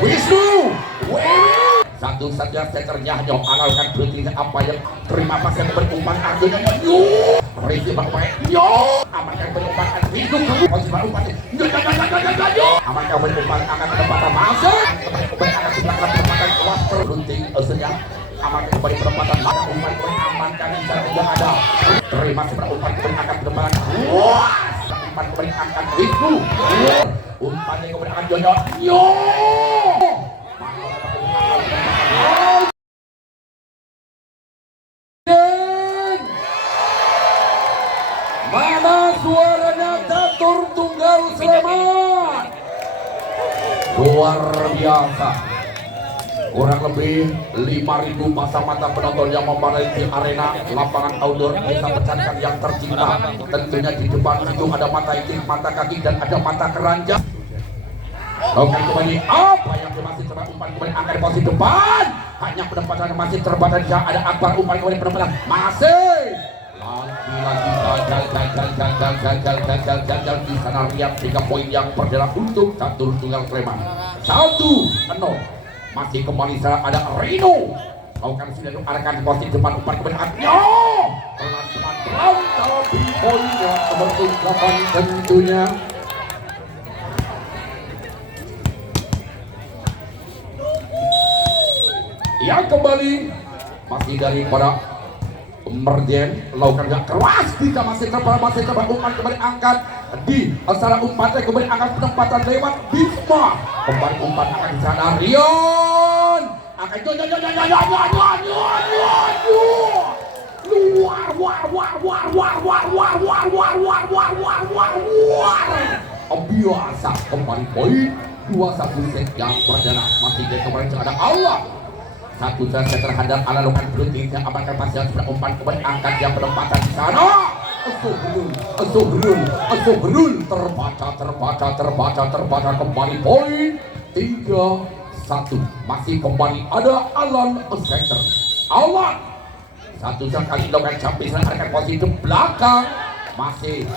Wisnu, satu saja sekernya nyok alalkan berhenti apa yang terima pasien berumpan artinya yo Riki bapak yo amankan berumpan itu kamu masih berumpan yo amankan berumpan akan kedapatan masuk kembali akan sebelah kedapatan kelas berhenti senyap amankan kembali kedapatan maka umpan beramankan di sana tidak ada terima sebelah umpan akan kedapatan umpan kembali akan Wisnu umpannya kembali akan Jonyo yo mana suaranya Catur Tunggal Sleman luar biasa kurang lebih 5.000 pasang mata penonton yang memadati arena lapangan outdoor desa Pecankan yang tercinta tentunya di depan itu ada mata itik, mata kaki dan ada mata keranjang. Oke kembali apa yang masih terbatas umpan kembali angka di posisi depan hanya penempatan masih terbatas yang ada Akbar umpan kembali penempatan masih gagal di sana lihat 3 poin yang berjalan untuk Catur Tunggal Sleman 1-0 masih kembali sana ada Rino lakukan sudah diarahkan di posisi depan umpan kembali Agno pelan-pelan tapi poinnya nomor 8 tentunya yang kembali masih daripada Merjen lakukan yang keras jika masih terbatas umpan kembali angkat di antara umpannya kembali angkat penempatan lewat Bisma kembali umpan akan di sana Rion akan biasa kembali poin 2-1 set yang perdana masih dari kemarin ada Allah satu saja terhadap alalukan berhenti yang amankan pasien sudah umpan kembali angkat yang penempatan di sana Asobrul terbaca kembali poin 3-1 masih kembali ada Alan center Alan satu kali lakukan campisan akan posisi belakang masih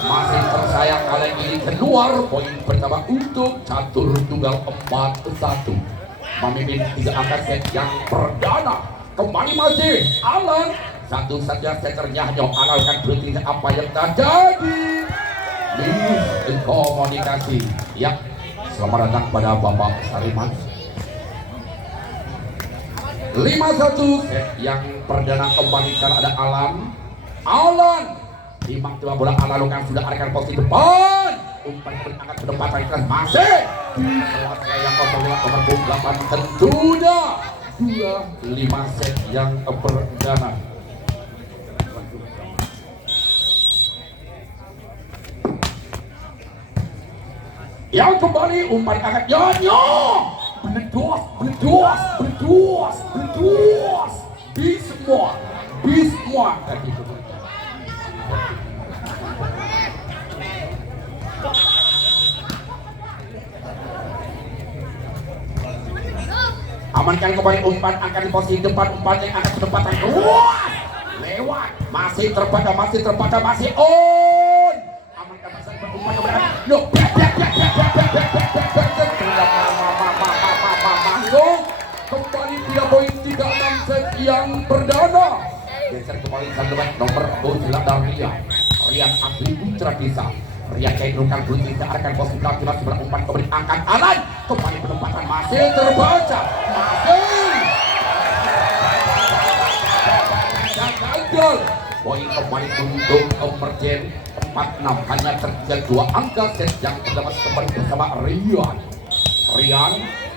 tersayang kali ini keluar poin pertama untuk Catur Tunggal 4-1 memimpin 3 angka set yang perdana kembali masih Alan satu saja sekernya hanya alalkan berhenti apa yang terjadi di komunikasi ya selamat datang pada Bapak Sariman 5-1 set yang perdana kembali karena ada Alan timbang dua bola alalkan sudah akan posisi depan umpan berangkat ke depan ikhlas masih yang nomor 8 tentunya 2-5 set yang perdana yang kembali umpan angkat Yanyo beledos Bisma tadi amankan kembali umpan akan di posisi depan umpan yang akan penempatan lewat masih terbaca masih on amankan pasang umpan kembali kembali 3 poin 3-6 set yang perdana geser kembali sanduan nomor 9 dari Rian Asli Putra Desa Rian Kainrukan berhenti akan posisi belakang sebelah umpan kembali angkat Alan kembali penempatan masih terbaca gagal poin kembali untuk Merjen 46 hanya terjadi 2 angka set yang terdapat kembali bersama Rian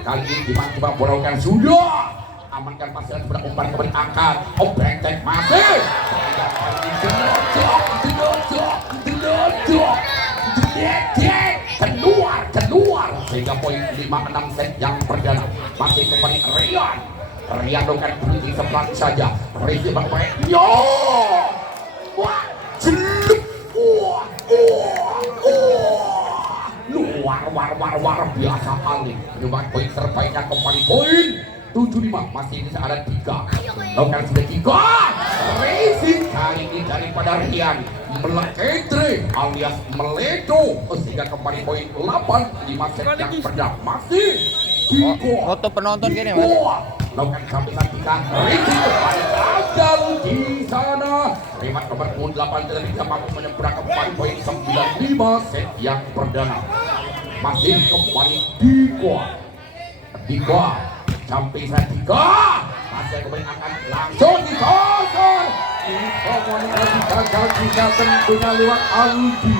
kali ini coba borongkan sudah amankan pasien sebelah umpan kembali angkat Brentek masih keluar sehingga poin 5-6 set yang perdana masih kembali Rian dengan berhenti sebelah saja Riki bermain luar biasa kali menyumbang poin terbaiknya kembali poin 75 masih bisa ada 3 lakukan sudah 3 racing kali ini daripada Rian meleketre alias meledo sehingga kembali poin 8 5 set yang pernah masih foto penonton gini mas. Lakukan sampai tiga Ricky kembali gagal di sana. Remat nomor 8 tidak mampu menyeberang kembali poin 9 5 set yang perdana masih kembali Diko sampai tiga masih kembali akan langsung dikosor. Komunikasi gagal juga tentunya lewat Aldi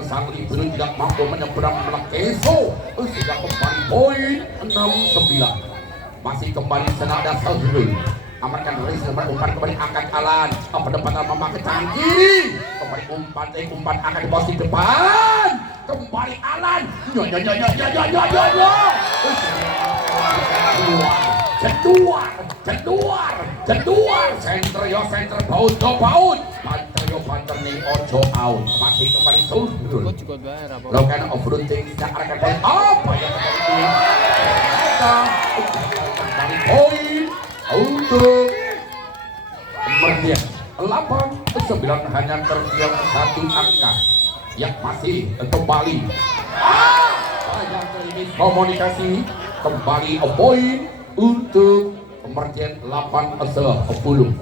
sang libero tidak mampu menyeberang Melekeso sehingga kembali poin 6-9 masih kembali senada Sahul amankan Riz umpan kembali angkat Alan pendapatan memakai tangan kiri kembali umpan akan di posisi depan kembali Alan Jeduar center baut Panter nih ojo out masih kembali Sahul lakukan overrunting dan arahkan poin apa yang terjadi kembali poin untuk Merdian 8-9 hanya terdiam satu angka yang masih kembali sayang ini komunikasi kembali poin untuk Merdian 8-10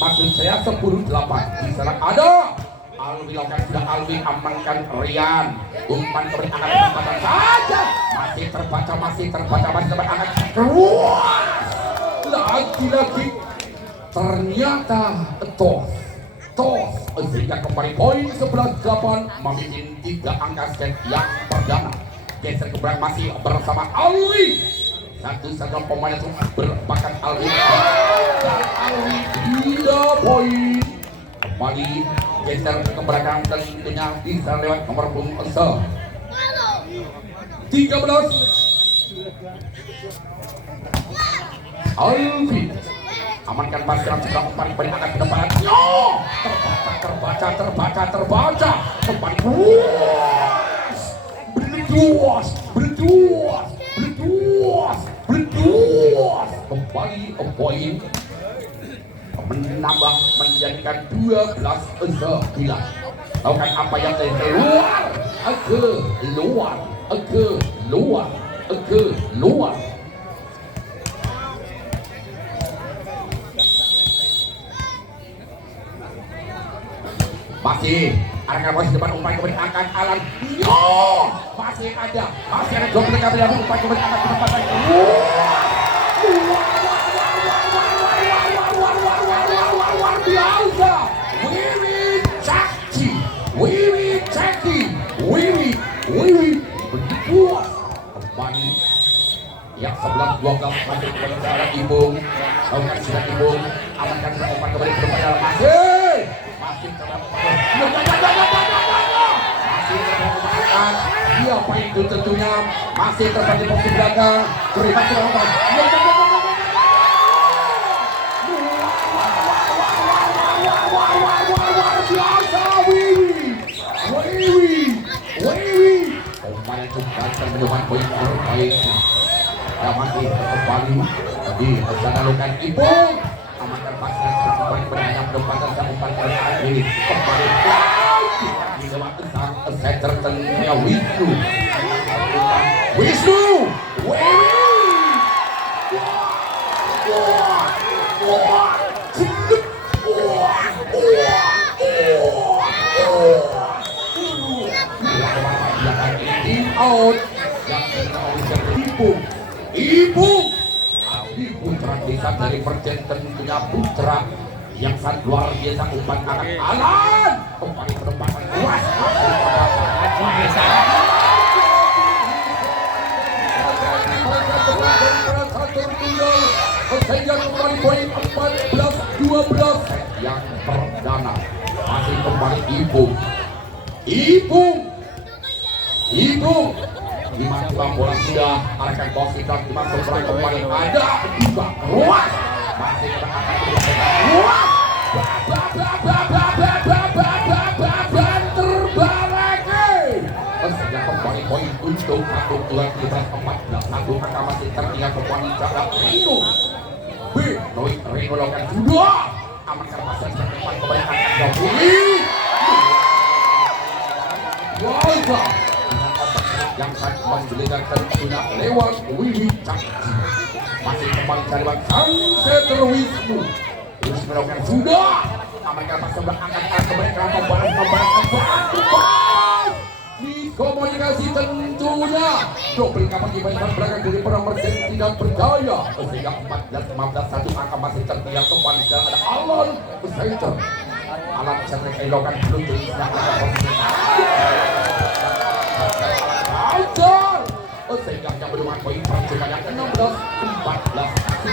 maksud saya 10-8 di sana ada Alwi lakukan sudah Alwi amankan Rian umpan kembali angkat kesempatan saja masih terbaca masih angkat keluar lagi ternyata tos sehingga kembali poin 11-8 memiliki 3 angka set yang perdana geser ke belakang masih bersama Alwi satu pemain yang berbakat Alwi tidak poin kembali geser ke belakang tentunya bisa lewat nomor punggung 13 Alwi amankan pasir juga umpan kembali akan ke depan terbaca kembali berduas kembali poin menambah menjadikan 12-9 lakukan apa yang keluar masih arahkan posisi depan umpan kembali angkat Alan masih ada 20 kali yang umpan kembali angkat ke depan luar biasa Wiwi Caki berbuah kembali yang 11-12 masih kembali ke arah Ibung lakukan sudah Ibung amankan umpan kembali ke depan masih terangkan siapa itu tentunya masih terjadi posisi belakang berikan terangkan luar biasa Wiwi pemain juga menyumbang poin terbaik dan masih kembali di sana lakukan Ibung amankan pasang sampai berhadap depan dan umpan ini kembali di lewat tentang center tengah Wisnu out yang Ibu putra desa dari Merdian tentunya putra yang sangat luar biasa umpan anak Alan kembali penempatan luas sehingga kembali poin 14-12 yang perdana masih kembali Ibu tiba-tiba bola sudah arahkan posisi dan dimasuk kembali ada juga ruas masih akan ruas sehingga kembali poin untuk satu bulan 14 satu angka masih tertinggal kembali jarak Rino Rino lakukan dua amankan Jokowi Gaza dengan otak yang sangat menggelegarkan dunia lewat Wiwi Cakji. Masih kembali cari bang Setter Wisnu. Terus melakukan sudah. Amankan pas sebelah angkat mereka membalas. Komunikasi tentunya double kapan dibandingkan belakang dari perang Mersen tidak berdaya sehingga 14-15 satu angka masih tertinggal kembali dan ada Alan Center. Alan Center kehilangan belum terlihat ada posisi Alcar sehingga hanya bermain poin percuma yang 16-14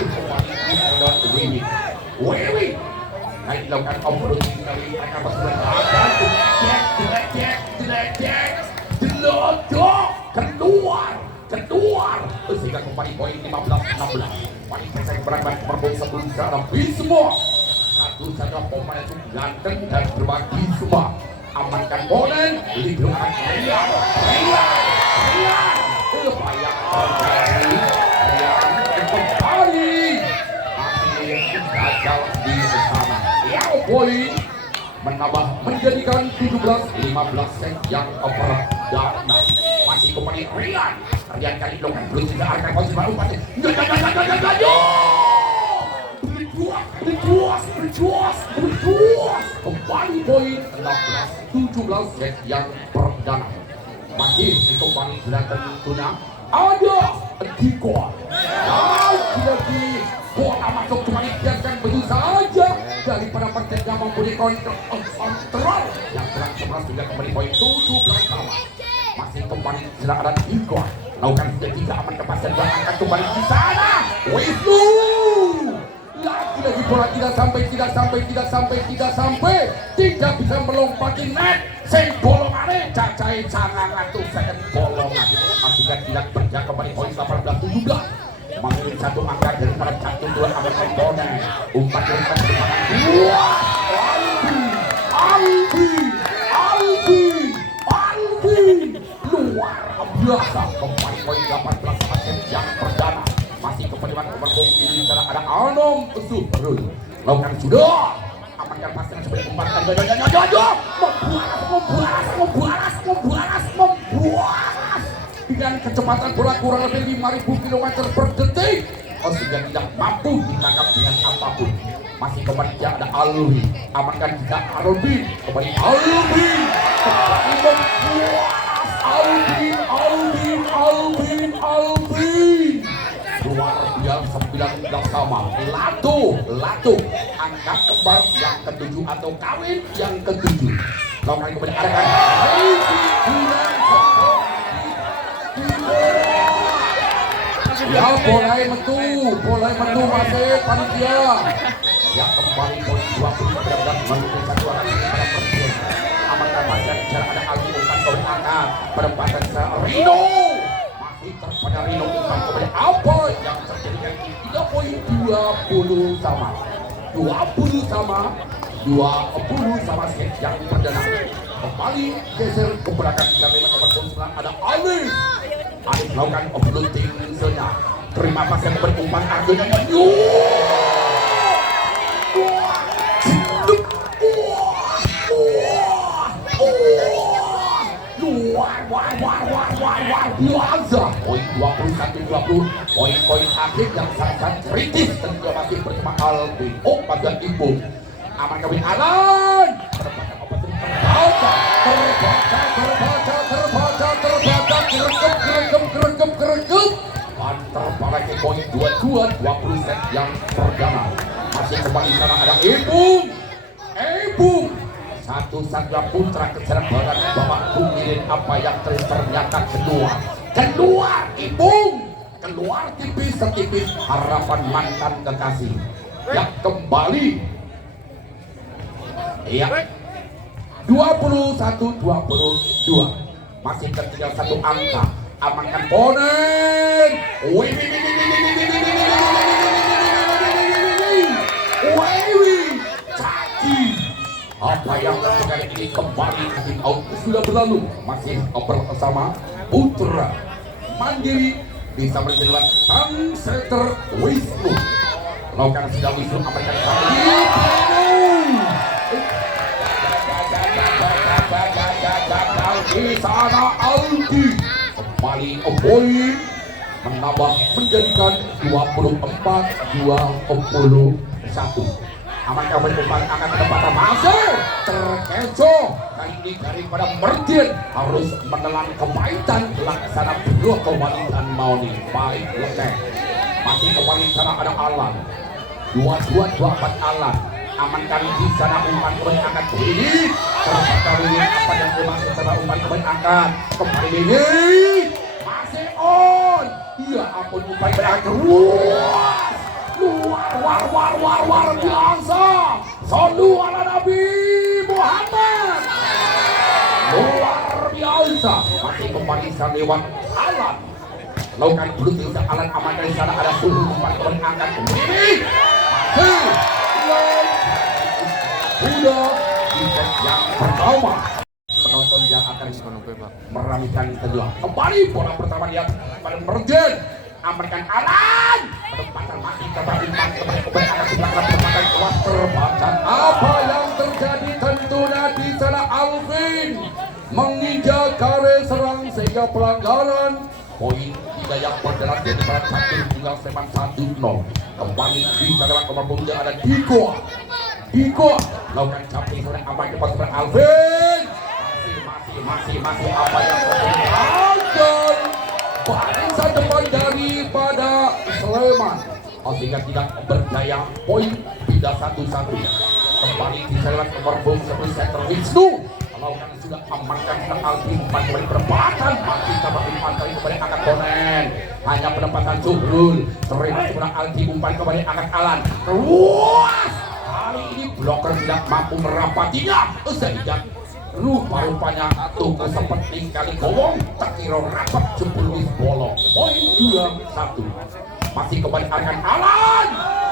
kembali di Wiwi. Wiwi naik dilakukan operasi dari mereka bersebelah Jack Delodok keluar sehingga kembali poin 15-16. Wanita saya berangkat merebut sebelum secara Bismo satu saja pemain itu ganteng dan berbagi semua. Amankan ponen lingkungan Rian upaya kembali masih gagal di sana yang poin menambah menjadikan 17-15 set yang perdana. Masih kembali Rian kali dilakukan belum tidak akan posisi baru pasti berjuas kembali poin 16-17 set yang perdana. Masih kembali dilakukan tuna ada Diko lagi bola masuk cuma dibiarkan begitu saja daripada pertandingan mempunyai kontrol yang telah 11 juga kembali poin 17 sama. Masih kembali sedang ada Diko lakukan ketiga aman kepastian dan angkat kembali di sana Wisnu lagi bola tidak sampai tidak bisa melompati net sing bolongannya cacai sangat atau second bolongan masih tidak berjaga kembali poin 18-17 mengirim satu angka daripada satu dua aman komponen umpan Albi luar biasa kembali poin 18 yang perdana. Masih kepentingan berkumpul di sana ada Anom Subrul lakukan sudah amankan pasangan sebagai umpan membuaras dengan kecepatan bola kurang lebih 5.000 km per detik sehingga tidak mampu ditangkap dengan apapun. Masih kembali ada Alwi amankan tidak Alwi kembali Alwi luar biasa 19 sama Latu angkat kembar yang ketujuh atau kawin yang ketujuh lakukan kepada arahkan ya boleh metu masih panitia yang kembali poin 20 benar-benar mendukung satu arah pada persiapan amankan pasien jarak ada Aldi umpan kau angkat perempatan Rino masih terpada Rino umpan kepada apa yang terjadi di 3 poin 20 sama set yang perdana kembali geser ke belakang dari nomor 9 ada Alif melakukan offloading zona terima pasien berumpan akhirnya biasa poin 21-20 poin-poin akhir yang sangat kritis tentu masih bersama Alvin pada ibu aman kami Alan terbaca antar balik poin 22-20 set yang perdana masih kembali sana ada Ibu satu saja putra keserap barat Bapak Bumirin apa yang ternyata keluar keluar tipis setipis harapan mantan kekasih yang kembali ya 21-22 masih tertinggal satu angka amankan ponen apa yang terjadi ini kembali sudah berlalu masih bersama Putra Mandiri bisa berjalan sang setter Wisnu lakukan sudah Wisnu amankan di sana Aldi kembali poin menambah menjadikan 24-21. Amankan berumpan akan kedapatan masih terkecoh. Kali ini daripada Merdian harus menelan kepahitan laksana blok kembali dan Mauni. Baik lekeh. Masih kembali sana ada Alan. 22-24 Alan. Amankan di sana umpan kembali angkat ini. Terbatal ini apa yang dimaksud sana umpan kembali angkat. Kembali ini masih on. Iya ampun umpan kembali angkat. Luar biasa. Sallu ala Nabi Muhammad. Luar biasa. Masih kembali sana lewat Alan. Lakukan dulu tidak Alan aman dari sana ada suhu umpan kembali angkat kembali. Sudah di set yang pertama. Penonton yang akan meramaikan kedua. Kembali bola pertama lihat pada Merjen. Amankan Alan. Penempatan mati kembali akan penempatan kelas terbaca. Apa yang terjadi tentunya di sana Alvin menginjak garis serang sehingga pelanggaran. Poin tidak yang berjalan di depan satu tinggal seman 1-0. Kembali di sana kembali ada Diko lakukan camping sudah aman depan seman Alvin. Masih apa yang terjadi? Barisan depan daripada Sleman sehingga tidak berdaya. Poin tidak 1-1. Kembali di sana kemerbung seperti center Wisnu. Kalau kan sudah amankan sudah Aldi umpan kembali perempatan masih sama umpan kali kembali angkat Bonen. Hanya penempatan Zuhrul terima sudah Aldi umpan kembali angkat Alan. Luas kali ini bloker tidak mampu merapatinya sehingga rupa-rupanya tunggu seperti kali gowong tak kira rapat jempol bolong. Poin 2-1 masih kembali akan Alan.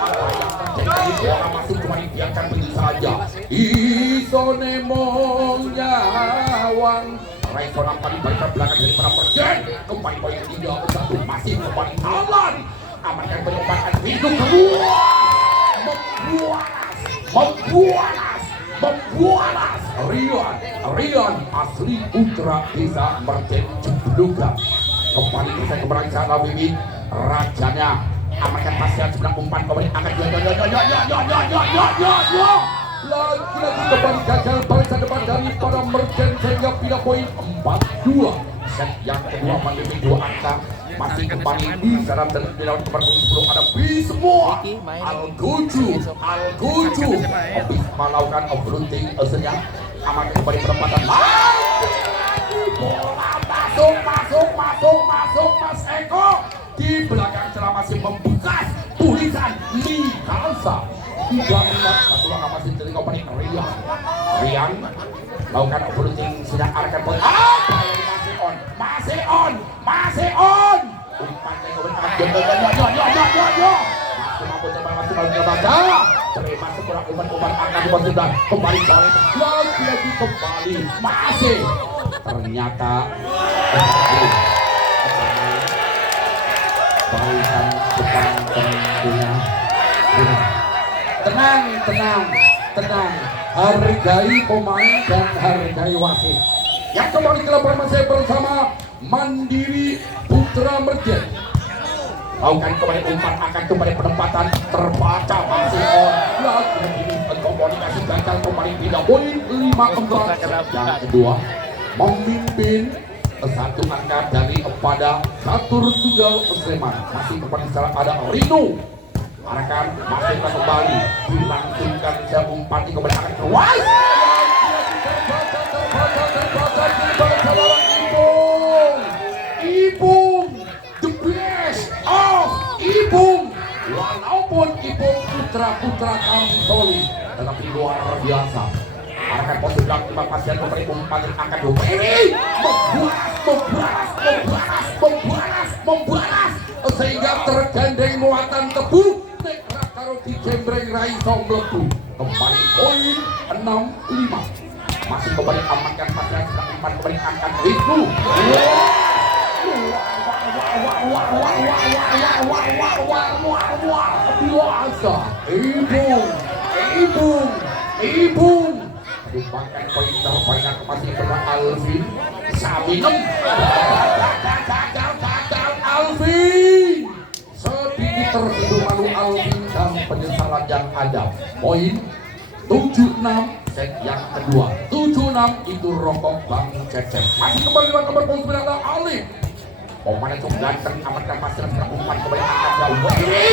Apa yang terjadi bola masuk kembali biarkan begitu saja. Isonemong nyawang Raiko nampak di barisan belakang dari para Merjen. Kembali poin 3-1 masih kembali Alan. Amankan penyebaran hidup keluar membualas Rian asli Putra Desa Merjen Jebluga. Kembali bisa kembali sana Wiwin rajanya amankan pasian sebelah umpan kembali akan lagi kembali gagal barisan depan daripada Merjen sehingga pindah poin 4-2. Set yang kedua memiliki 2 angka masih kembali di sana dan di lawan kemarin 10 ada Bismo Al-Guju Bisma lakukan overlooting senyap aman kembali penempatan bola masuk Mas Eko di belakang celah masih membekas tulisan Mikalsa 3 menit satu langkah masih dari kompani Rian lakukan overlooting senyap arahkan bola masih on umpan ke kebenaran masih mampu terbaca terima sekurang umpan akan dipersudah kembali balik lagi kembali masih ternyata barisan depan tentunya tenang hargai pemain dan hargai wasit yang kembali ke lapangan masih bersama Mandiri Putra Merjen. Lakukan kembali umpan akan kembali penempatan terbaca masih on lagi ini komunikasi gagal kembali tidak poin 5-4. Yang kedua memimpin 1 angka dari pada Catur Tunggal Sleman masih kembali salah ada Rino arahkan masih kembali dilangsungkan umpan kembali akan keluar Ipung the best of Ipung walaupun Ipung putra Kamsoli tetapi luar biasa arahkan posisi belakang 5 pasien kembali umpan angkat ini membalas sehingga tergandeng muatan tebu nek karo dijembreng raiso mlebu kembali poin 6-5 masih kembali amankan pasien sedang umpan kembali angkat itu biasa Ibung Dibangkan poin terbaik masih kepada Alvin Sabinem gagal Alvin sedikit tersinggung malu Alvin dan penyesalan yang ada. Poin 7-6 set yang kedua. 7-6 itu rokok Bang Cecep. Masih kembali dengan nomor 9 Alif. Pemain cukup ganteng amatkan pasir umpan kembali angkat jauh. Ini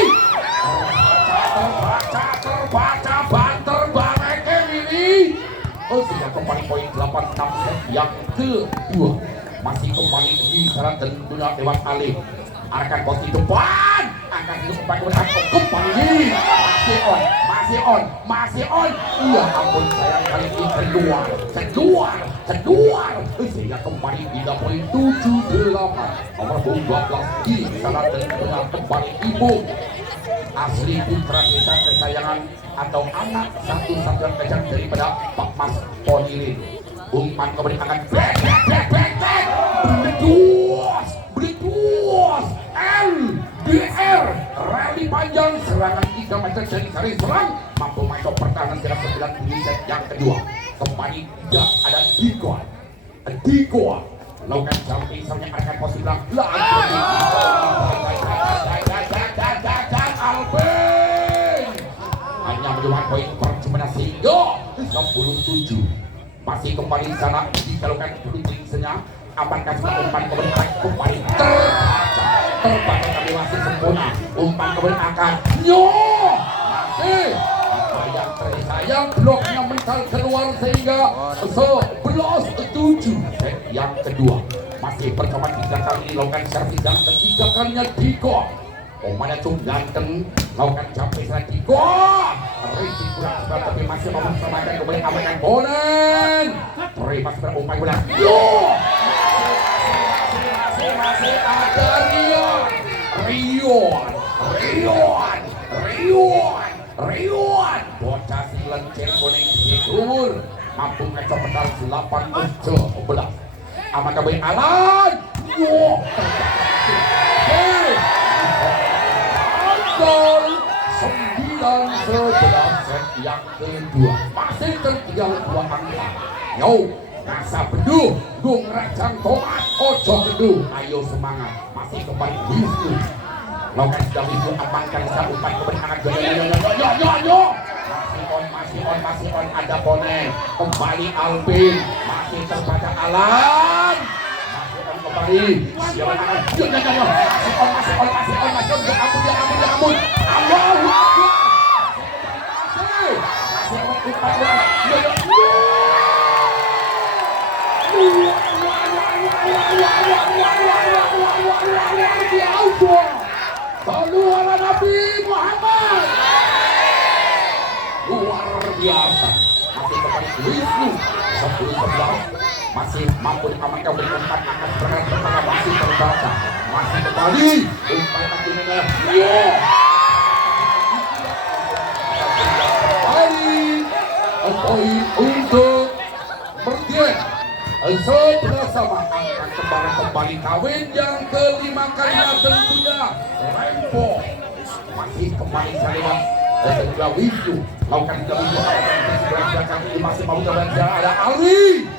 terbaca banter bareke ini. Sehingga kembali poin 8-6 set yang kedua. Masih kembali di sana tentunya lewat Alif. Arahkan posisi depan. Angkat itu kembali masih on. Iya ampun sayang kali ini keluar. Sehingga kembali 3.78 nomor 12 di sana tentunya kembali ibu asli putra desa kesayangan atau anak satu-satunya kejang daripada Pak Mas Ponirin. Umpan kembali akan Beritus LDR rally panjang serangan 3 meter dari garis serang mampu masuk pertahanan jarak 9 di set yang kedua. Kembali tidak ada Diko lakukan jumping sampai akan posisi lagi Alvin hanya menjual poin percuma sehingga 10-7. Masih kembali di sana dikalungkan dulu tingginya amankan umpan kembali terbaca tapi masih sempurna umpan kembali akan masih apa yang tersayang bloknya mental keluar sehingga 11-7 set yang kedua. Masih percuma 3 kali lakukan servis dan ketiga kalinya Diko. Omanya cukup ganteng lakukan jampi sana Diko. Risik kurang sebab tapi masih mempersamakan kembali amankan Bonen. Terima kasih umpan bola. Masih ada Rion bocah si lenceng kuning tidur mampu ngecok pedal 8-11 aman kembali Alan gol 9-11 set yang kedua. Masih tertinggal 2 angka. Rasa beduh, gung rajang tomat, ojo beduh, ayo semangat. Masih kembali Wisnu. Lakukan sudah Wisnu amankan saya umpan kembali anak yo. Masih on, ada Bonen. Kembali Alvin, masih terbaca Alan. Masih on kembali. Siapa akan yo. Masih on. Ampun. Allahu Akbar. Masih on umpan yo. Sallu ala Nabi Muhammad. Luar biasa. Masih kembali Wisnu 10-11 masih mampu diamankan oleh umpan akan serangan pertama masih terbaca. Masih kembali umpan akhirnya poin untuk Merdian 11 sama angkat kembali kawin yang kelima kalinya tentunya Rempo. Masih kembali saya dan juga Wisnu lakukan juga Wisnu belakang ini masih mau jalan ada Ali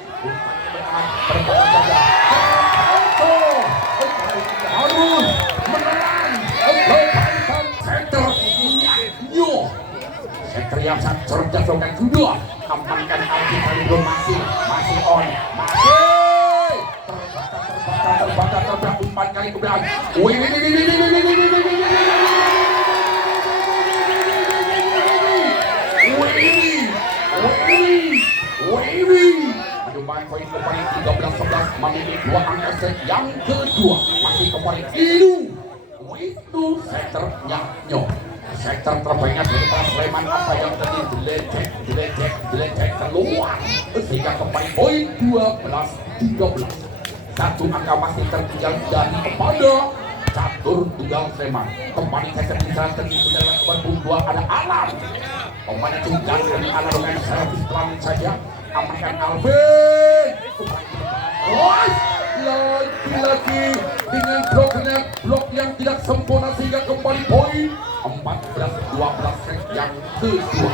harus menang kebaikan center center yang sangat cerdas lakukan juga amankan Ali kali belum masih on terbakar 4 kali kemudian Menyumbang poin kembali 13-11 memiliki 2 angka set yang kedua. Masih kembali itu seternya setter terbaiknya dari Pak Sleman apa yang tadi dilecek keluar sehingga kembali poin 12-13. 1 angka masih tertinggal dari kepada catur tunggal Sleman. Kembali setter di sana tertinggal dalam kebun 2 ada Alam. Pemain tunggal dari Alam dengan servis pelan saja amankan Alvin. Lagi dengan blok yang tidak sempurna sehingga kembali poin 14-12 set yang kedua.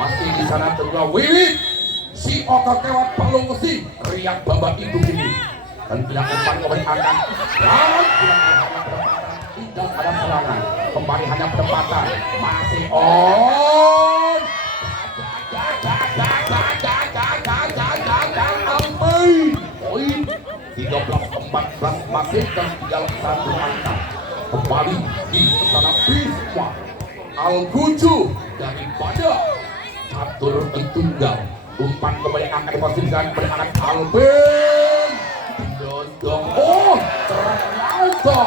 Masih di sana kedua Wiwit si otot lewat pelung si riak babak itu ini dan tidak umpan kembali akan tidak ada serangan kembali hanya pendapatan masih on poin 13-14 masih tertinggal satu angka kembali di sana Bisma Al-Guju daripada catur tunggal umpan kembali akan diposisikan beranak Albin dodong ternyata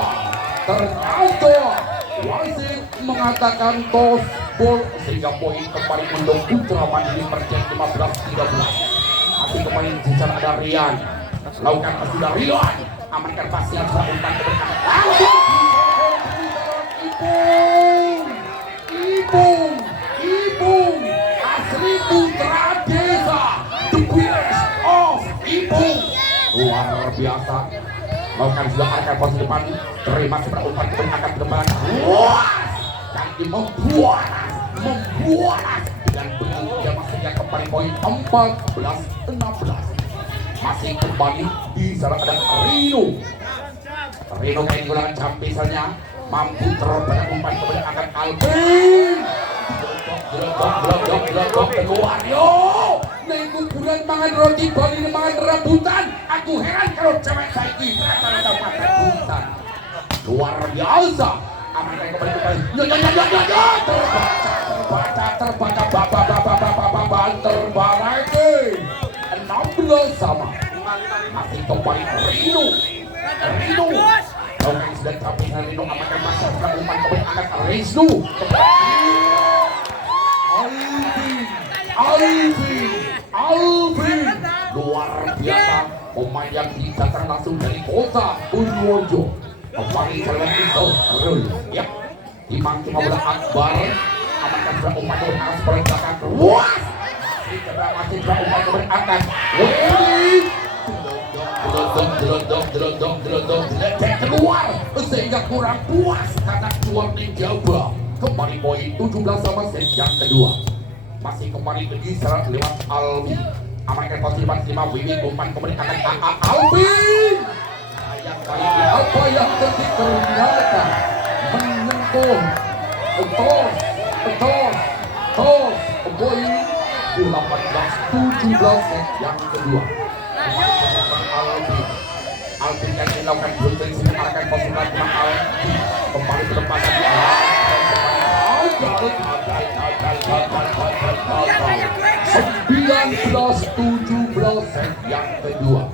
wasit mengatakan toss ball sehingga poin kembali untuk Putra Mandiri Persib 15-13 masih kembali bicara ada Rian lakukan sudah Rian amankan pasnya setelah umpan kembali langsung Ipung asli putra desa the best of Ipung luar biasa melakukan sudah arahkan posisi depan terima seberapa umpan kembali akan ke depan dan membuat dan begitu dia masihnya kembali poin 14-16 masih kembali di sana ada Rino kayak digunakan campisannya mampu terbanyak umpan kepada akan Albin gelok keluar yo nengku bulan mangan roti bali mangan rebutan aku heran kalau cewek saya ini rata-rata makan rebutan luar biasa amankan kembali terbaca 16 sama masih kembali Rino orang sudah capek Rino amankan masa setelah umpan kembali akan Riznu Alvin luar biasa pemain yang didatang langsung dari kota Purworejo kembali jalan itu ya dimangki bola Akbar amankan setelah umpan kembali akan sebelah belakang masih setelah umpan kembali akan keluar sehingga kurang puas karena jual mencoba kembali poin 17 sama set yang kedua masih kembali lagi serat lewat Albi amankan posisi depan 5 Wiwi umpan kembali akan Albi yang kali ini apa yang ternyata menyentuh tos poin 18-17 set yang kedua Alvin yang dilakukan Bulldog sini arahkan posisi depan Albi kembali ke depan lagi gagal 19-17 set yang kedua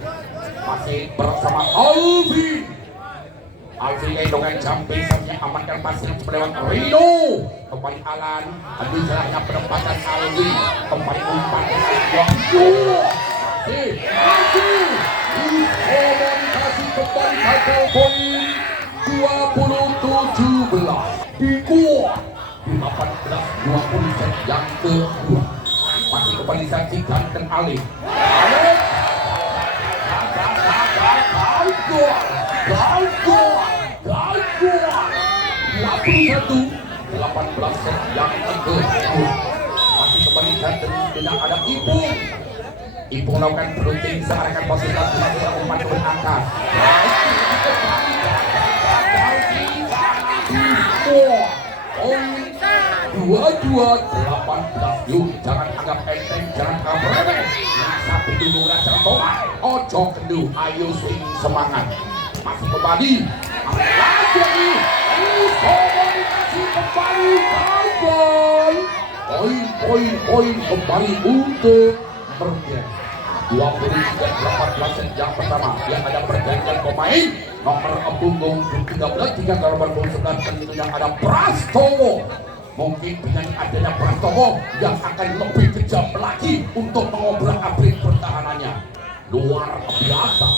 masih bersama Alvin yang dengan jampisannya amankan pasir lewat Rino kembali Alan ambil jalannya penempatan Alvin kembali umpan komunikasi kembali gagal poin 20-17 dikuat 18-20 set yang kedua masih kembali saksikan dan Alif gagal 21-18 set yang kedua masih kembali dan tidak ada Ipung melakukan berunting searahkan posisi langsung umpan ke belakang dua 18 yuk jangan anggap enteng jangan anggap remeh sapi dulu raja tomat ojo kendu ayo swing semangat masih kembali lagi komunikasi kembali gagal poin kembali untuk Persib 23-18 set yang pertama yang ada pergantian pemain nomor punggung 13 hingga nomor 9 tentunya ada Prastowo mungkin dengan adanya Prastowo yang akan lebih kejam lagi untuk mengobrak-abrik pertahanannya luar biasa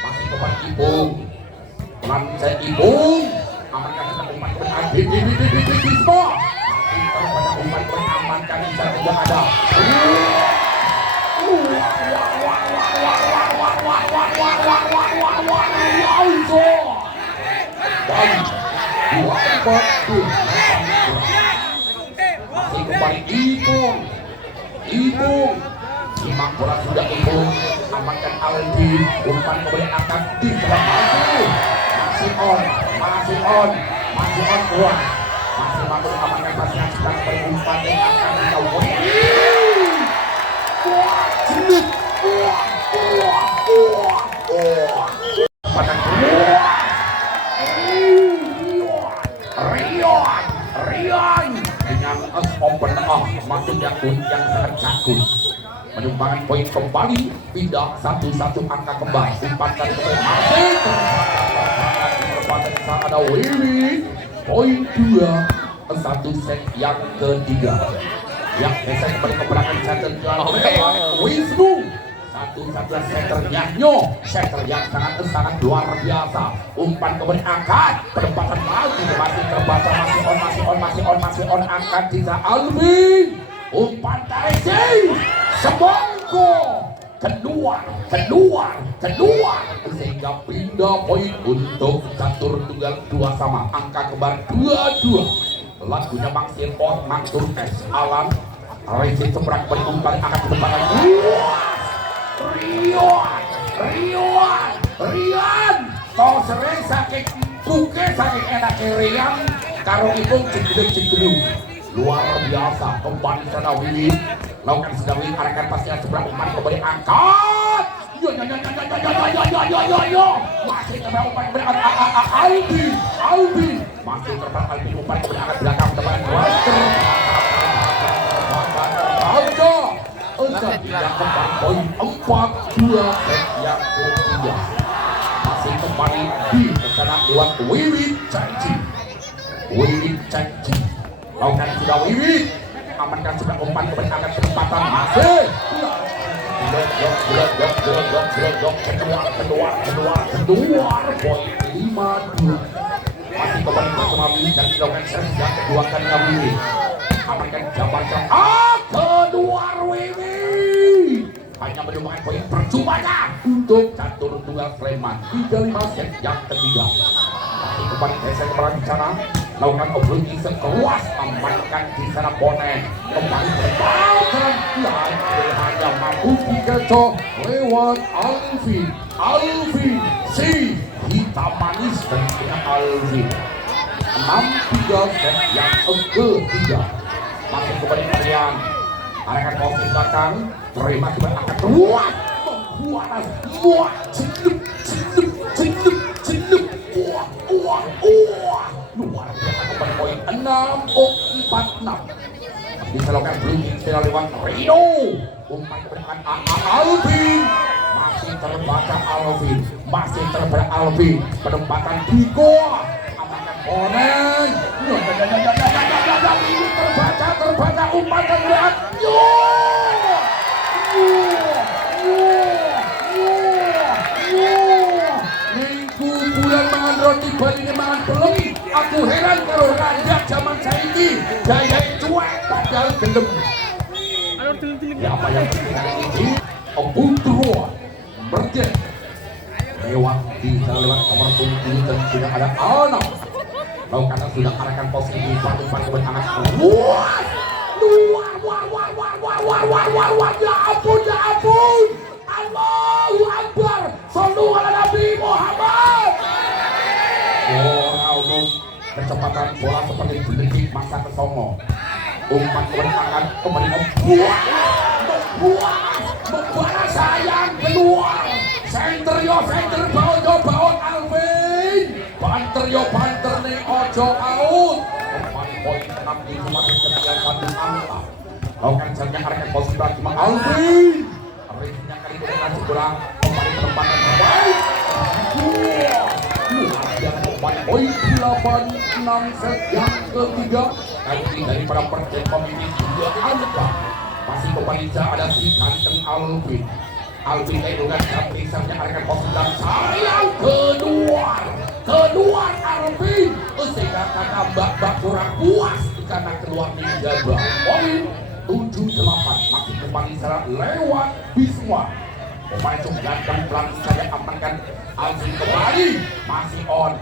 masih kepada Ipung Lansai Ipung amankan umpan kepada Bisma masih kepada umpan amankan di sana juga ada masih kembali Ipung memang bola sudah unggul. Amankan Aldi, umpan kembali akan ditembak. Masih on keluar. Masih mampu amankan pasnya sedang berumpan yang akan dilakukan. Cendet. Pada Rion dengan open maksudnya yang sangat cakul menyumbangkan poin kembali, pindah 1-1 angka kembali. Umpan kali masih terbatas ada Wiwi. Poin 2, 1 set yang ketiga. Yang biasa kembali ke belakang center Wisnu. Satu-satunya setternya setter yang sangat luar biasa. Umpan kembali angkat, penempatan lagi masih terbaca, masih on angkat Tiza Alvin. Umpan tarik Semongko keluar sehingga pindah poin untuk catur tunggal 2 sama, angka kembar 2-2. Lagunya Mangsir on Mangsur S Alan Rezi seberang berumpan akan berumpan. Rian kau sering sakit buke sakit enak Rian karo itu cedek luar biasa. Kembali sana Wiwi lakukan sedang Wiwi arahkan pasnya seberang umpan kembali angkat masih terberang umpan kembali Albi masih terberang Albi umpan kembali angkat belakang teman yang kembali poin 4-2 set yang ketiga. Masih kembali di sana buat Wiwi Canci. Lakukan sudah Wiwi, amankan sudah umpan kembali angkat kesempatan masih. Keluar poin 5-2. Masih kembali bersama Wiwi dan dilakukan servis yang kedua kalinya Wiwi. Amankan jam keluar Wiwi. Hanya menyumbangkan poin percumanya untuk catur tunggal Sleman 35 set yang ketiga. Masih kembali saya kembali di sana lakukan obrolin sekeluas, amankan di sana Bonek kembali berbalik hanya mampu dikecoh lewat Alvin si hitam manis dan dengan Alvin 6-3 set yang ketiga. Masih kembali kalian arahkan posisi belakang terima kembali akan keluar muat celup luar biasa kembali poin 6-4-6 bisa lakukan blooming setelah lewat Rio umpan keberanian Alvin masih terbaca Alvin penempatan Diko amankan Bonen ini terbaca umpan keberanian minggu bulan mangan roti bali mangan belum. Aku heran kalau rakyat zaman saya ini gaya cuek padahal gendem. Ya apa yang terjadi? Obutro berjet lewat di lewat kamar tunggu dan sudah ada anak. Lalu karena sudah arahkan posisi umpan ke anak luar ya ampun Allahu Akbar sallu ala Nabi Muhammad. Kecepatan bola seperti detik masa kesongo umpan keberangkatan kembali membuat sayang keluar center baut Alvin banter nih ojo out kembali poin 6 di rumah ketinggalan 1 angka lakukan saja arahkan posisi cuma Alvin Alvinnya kali ini masih kurang kembali penempatan terbaik poin 8-6 set yang ketiga kali ini daripada persen pemimpin 2 angka masih kembali ada si ganteng Alvin dengan sampai arahkan posisi dan sayang keluar Alvin sehingga kata mbak kurang puas karena keluar menjaga poin 7-8 masih kembali secara lewat Bisma pemain ganteng pelan saja amankan Alvin kembali masih on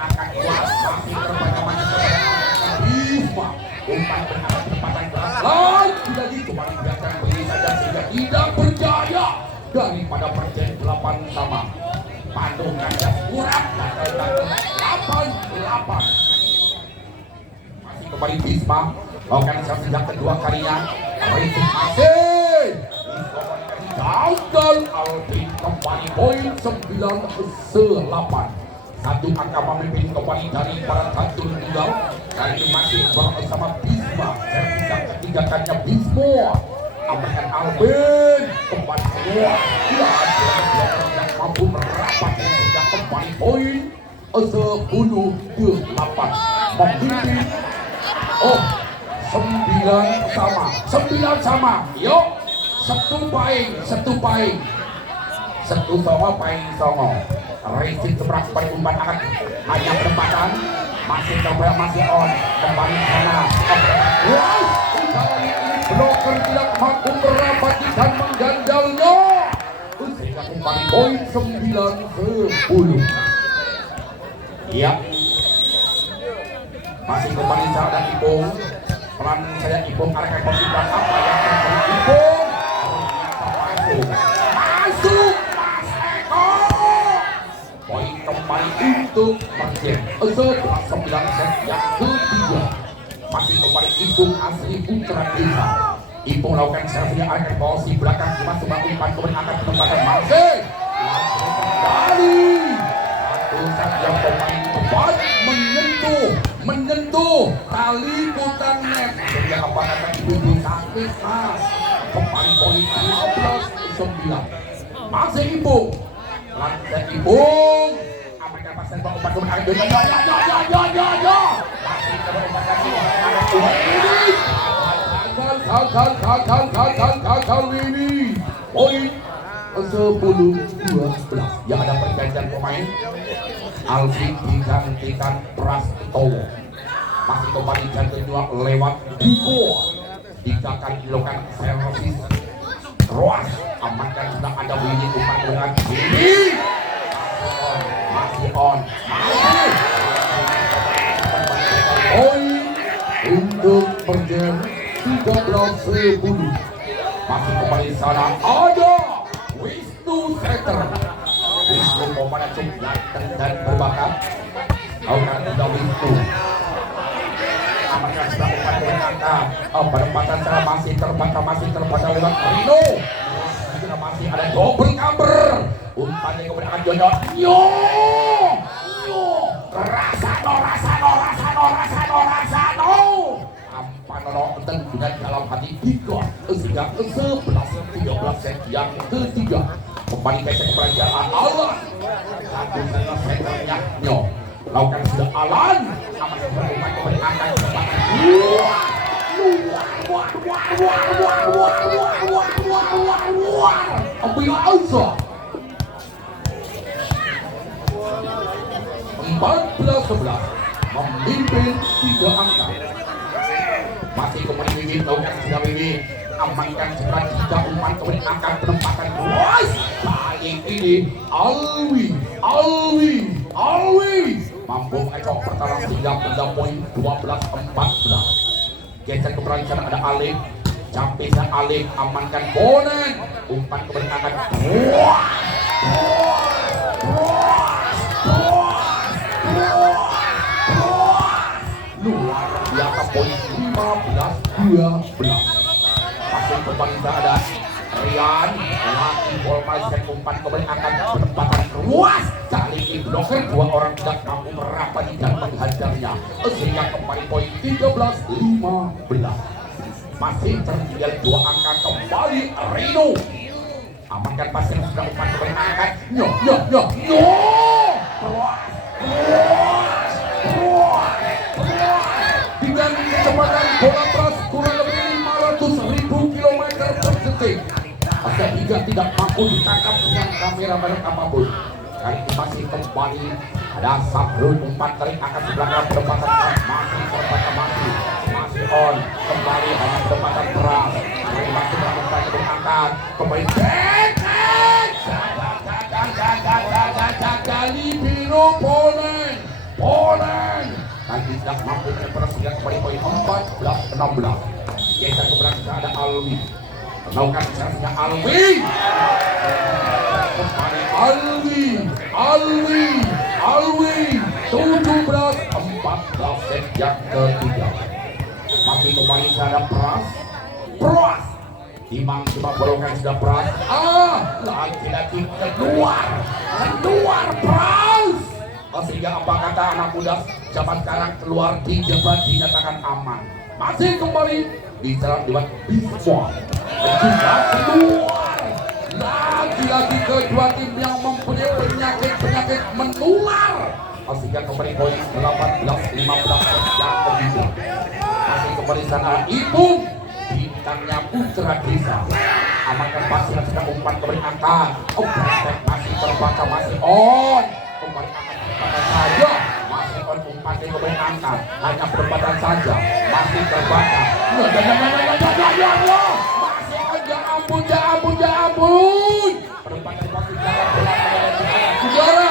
akan keluar masih terbanyak Bisma umpan berarah tempatan lagi kembali biarkan beri saja sehingga tidak berjaya daripada perjanjian 8 sama. Bandung Gajah kurang 8-8. Masih kembali Bisma organisasi yang kedua kalinya. Racing masih gagal. Alvin kembali poin 9-8. Satu angka memimpin kembali dari para satu tunggal. Kali ini masih bersama Bisma. Servis yang ketiga kalinya Bismo. American Alvin kembali keluar. Dia mampu merapat sehingga kembali poin 10-8. Memimpin 9 sama. Yuk, satu paing. Satu songo paing songo. Racing seberang kembali umpan akan hanya penempatan. Masih coba masih on. Kembali ke sana. Wow, kali ini bloker tidak mampu merapati dan menggandalnya. Sehingga kembali poin 9-10. Iya. Masih kembali saya dan Ipung. Peran saya Ipung arahkan posisi apa yang terjadi Ipung. Masuk Mas Eko. Poin kembali untuk Marjen. 11-9 set yang ketiga. Masih kembali Ipung asli Putra Desa. Ipung lakukan servisnya arahkan posisi belakang cuma umpan kemudian akan penempatan masih. Kembali. Satu yang pemain tepat menyentuh tali putar net. Sehingga apa kata ibu sakit mas. Kembali poin 12-9. Masih Ipung. Lantai Ipung. Amerika pasien bawa umpan kemudian masih coba umpan lagi. Gagal ini. Poin 10-12. Ya ada pergantian pemain. Alvin digantikan Prastowo. Masih kembali jantung dua lewat Diko. Tiga kali dilakukan servis Roas. Amankan sudah ada Winnie umpan dengan Winnie. Masih on. Poin untuk Perjem 13-10. Masih kembali sana ada Wisnu Setter. Wisnu pemain cukup dan berbakat. Akan ada Wisnu. Amankan sudah umpan berangkat. Penempatan sana masih terbaca lewat Rino. Masih ada double cover. Umpannya kemudian akan Jono. Yo. Rasano. Ampanono dengan dalam hati Diko. Sehingga 11-13 set yang ketiga. Kembali ke kerajaan Allah. Satu saja seternya Nyo. Lakukan sudah Alan. Aman berumpan kemudian akan kesempatan. Ambil Alza 14-11 memimpin 3 angka. Masih kemudian Wiwin lakukan sudah Wiwin. Amankan sebelah 3 umpan kemudian akan penempatan luas. Kali ini Alwi mampu mengecok pertarungan sehingga pada poin 12-14. Geser ke belakang sana ada Alif. Campisnya Alif amankan Bonen. Umpan kemudian akan luar biasa poin 15-12. Masih kembali ada Rian lagi Polmai set umpan kemudian akan penempatan luas. Kali ini bloker 2 orang tidak mampu merapati dan menghajarnya sehingga kembali poin 13-15. Masih tertinggal 2 angka kembali Rino. Amankan pasir sudah umpan kemudian akan dengan kecepatan bola terus kurang lebih 500.000 km per detik. Sehingga tidak mampu ditangkap dengan kamera merek apapun. Kali ini masih kembali ada Sabrul umpan tarik akan sebelah penempatan masih terbaca masih on kembali hanya penempatan keras. Masih melakukan berangkat kembali gagali biru Polen nanti tidak mampu menyerang sehingga kembali poin 14-16. Geser ke belakang ada Alwi Melakukan servisnya Alwi. Kembali Alwi 17-14 set yang ketiga. Masih kembali ada Pras Timang cuma bolongan sudah Pras. Lagi-lagi keluar Pras. Sehingga apa kata anak muda zaman sekarang, keluar di jabat dinyatakan aman. Masih kembali diserang lewat Bismol. Juga keluar. Lagi-lagi kedua tim yang mempunyai penyakit menular. Sehingga kembali poin 18-15 yang ketiga. Masih kembali sana Ipung. Bintangnya Putra Desa. Amankan pasir sedang umpan kembali angkat. Brengsek masih terbaca, masih on. Kembali angkat saja. Masih on, umpannya kembali angkat. Hanya perdebatan saja. Masih terbaca. Masih on, ya ampun. Perdebatan masih jalan bola juara.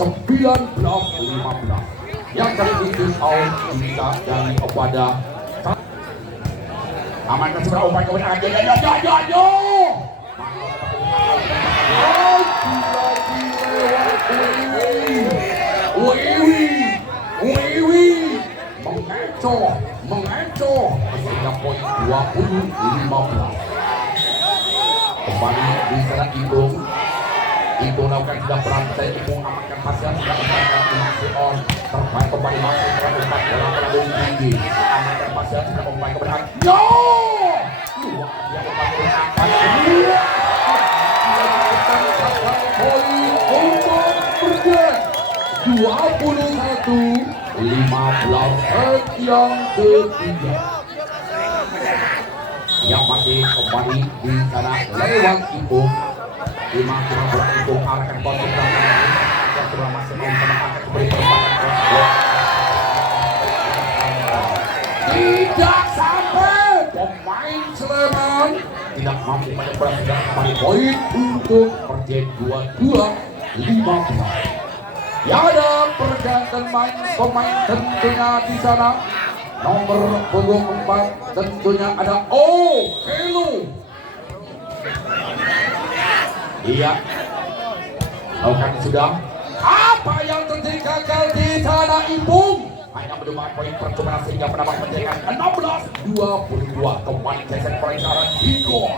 19-15 yang kali ini out bisa dari kepada amankan seberapa umpan kemudian mengecoh sehingga poin 20-15 kembali di sana Ibu lakukan sudah berantai, Ibu amankan pasien sudah umpankan masih on, terbaik kembali masih umpan bola terlalu tinggi, amankan pasien sudah umpan kebenaran, luar dia umpan berangkat, poin untuk Perdet 21-15 set yang ketiga. Yang masih kembali di sana lewat Ibu. Timang beruntung arahkan kontak dan sudah masih akan diberi perempatan. Tidak sampai pemain Sleman tidak mampu menyeberang dan kembali poin untuk Perdet 22-15. Ya, ada pergantian pemain tentunya di sana. Nomor punggung 4 tentunya ada Kelu. Iya, lakukan sudah. Apa yang terjadi gagal di sana Ipung? Hanya menemukan poin percobaan sehingga menambah menjadikan 16-22. Kembali geser perencanaan Hiko.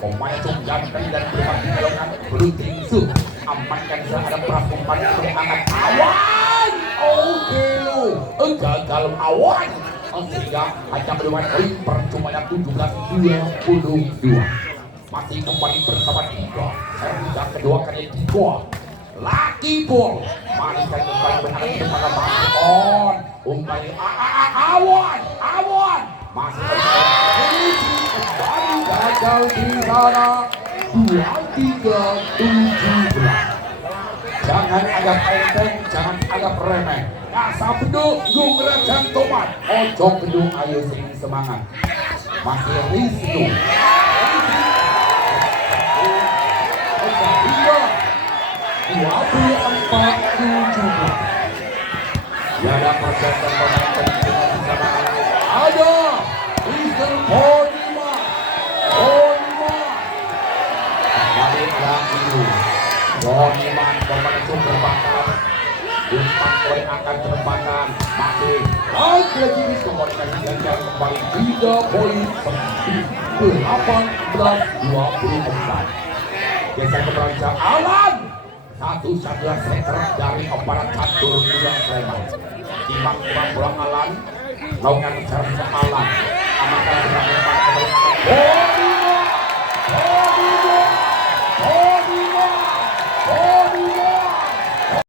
Pemain Jumjantan dan berubah dilakukan berunting su. Amankan sudah ada Pras umpan angkat awan. Kelu gagal awan. Sehingga hanya menemukan poin percobaan 17-22. Masih kembali bersama Tigo. Servis kedua kali Tigo. Laki Bol. Masih kali kembali berada di depan masih on. Kembali awan. Masih kembali gagal di sana. 23-17. Jangan agak enteng, jangan agak remeh. Asa beduk, gunggeran jantungan. Ojo gedung, ayo sing semangat. Masih Riznu. Ya, ada pergantian pemain tentunya di sana. Ada Mister Bonima. Balik lagi Bonima pemain super bakal. Umpan oleh akan terbakar. Masih lagi komunikasi dan kembali 3 poin 18-24. Geser ke perancang Alan. Satu-satunya setter dari aparat catur Tulang Sleman. Timang bola Alan, lakukan servis Alan. Amankan